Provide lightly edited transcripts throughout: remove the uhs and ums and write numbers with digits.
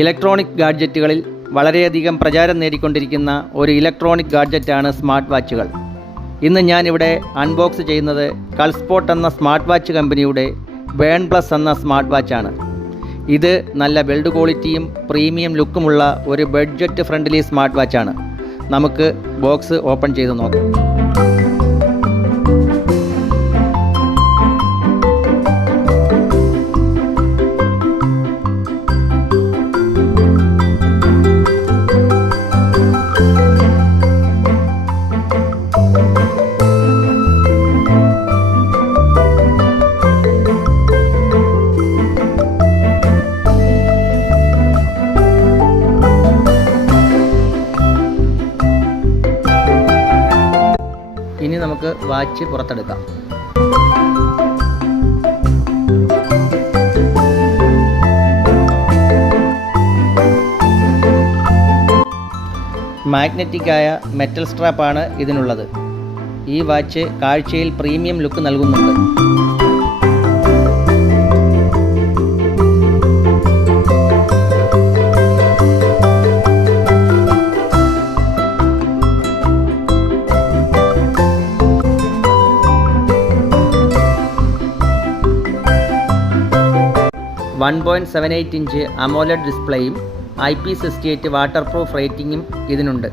Electronic ഗാഡ്ജറ്റുകളിൽ വളരെയധികം പ്രചാരം നേടിക്കൊണ്ടിരിക്കുന്ന ഒരു ഇലക്ട്രോണിക് ഗാഡ്ജറ്റാണ് സ്മാർട്ട് വാച്ചുകൾ. ഇന്ന് ഞാനിവിടെ അൺബോക്സ് ചെയ്യുന്നത് കൾസ്പോട്ട് എന്ന സ്മാർട്ട് വാച്ച് കമ്പനിയുടെ ബേൺ പ്ലസ് എന്ന സ്മാർട്ട് വാച്ചാണ്. ഇത് നല്ല ബിൽഡ് ക്വാളിറ്റിയും പ്രീമിയം ലുക്കുമുള്ള ഒരു ബഡ്ജറ്റ് ഫ്രണ്ട്ലി സ്മാർട്ട് വാച്ചാണ്. നമുക്ക് ബോക്സ് ഓപ്പൺ ചെയ്ത് നോക്കാം. ഇനി നമുക്ക് വാച്ച് പുറത്തെടുക്കാം. മാഗ്നറ്റിക്കായ മെറ്റൽ സ്ട്രാപ്പാണ് ഇതിനുള്ളത്. ഈ വാച്ച് കാഴ്ചയിൽ പ്രീമിയം ലുക്ക് നൽകുന്നുണ്ട്. .78 ഇഞ്ച് അമോലഡ് ഡിസ്പ്ലേയും IP68 വാട്ടർ പ്രൂഫ് റേറ്റിംഗും ഇതിനുണ്ട്.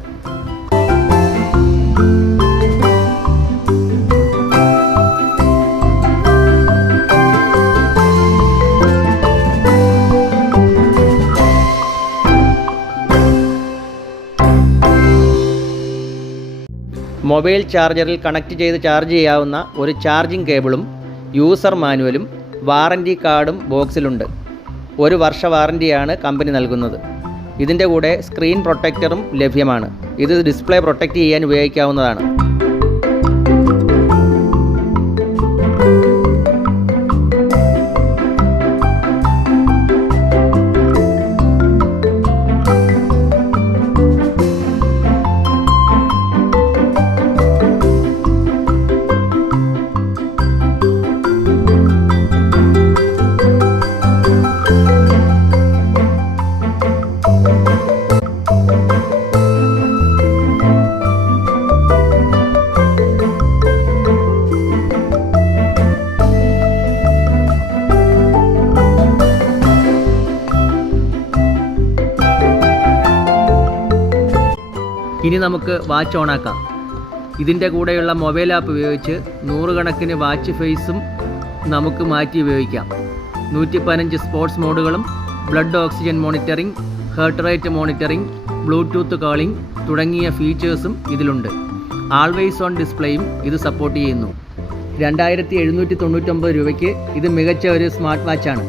മൊബൈൽ ചാർജറിൽ കണക്ട് ചെയ്ത് ചാർജ് ചെയ്യാവുന്ന ഒരു ചാർജിംഗ് കേബിളും യൂസർ മാനുവലും വാറൻറ്റി കാർഡും ബോക്സിലുണ്ട്. 1 വർഷ വാറൻറ്റിയാണ് കമ്പനി നൽകുന്നത്. ഇതിൻ്റെ കൂടെ സ്ക്രീൻ പ്രൊട്ടക്ടറും ലഭ്യമാണ്. ഇത് ഡിസ്പ്ലേ പ്രൊട്ടക്റ്റ് ചെയ്യാൻ ഉപയോഗിക്കാവുന്നതാണ്. ഇനി നമുക്ക് വാച്ച് ഓണാക്കാം. ഇതിൻ്റെ കൂടെയുള്ള മൊബൈൽ ആപ്പ് ഉപയോഗിച്ച് 100 കണക്കിന് വാച്ച് ഫേസും നമുക്ക് മാറ്റി ഉപയോഗിക്കാം. 115 സ്പോർട്സ് മോഡുകളും blood oxygen monitoring, heart rate monitoring, bluetooth calling തുടങ്ങിയ ഫീച്ചേഴ്സും ഇതിലുണ്ട്. ആൾവേസ് ഓൺ ഡിസ്പ്ലേയും ഇത് സപ്പോർട്ട് ചെയ്യുന്നു. 2799 രൂപയ്ക്ക് ഇത് മികച്ച ഒരു സ്മാർട്ട് വാച്ചാണ്.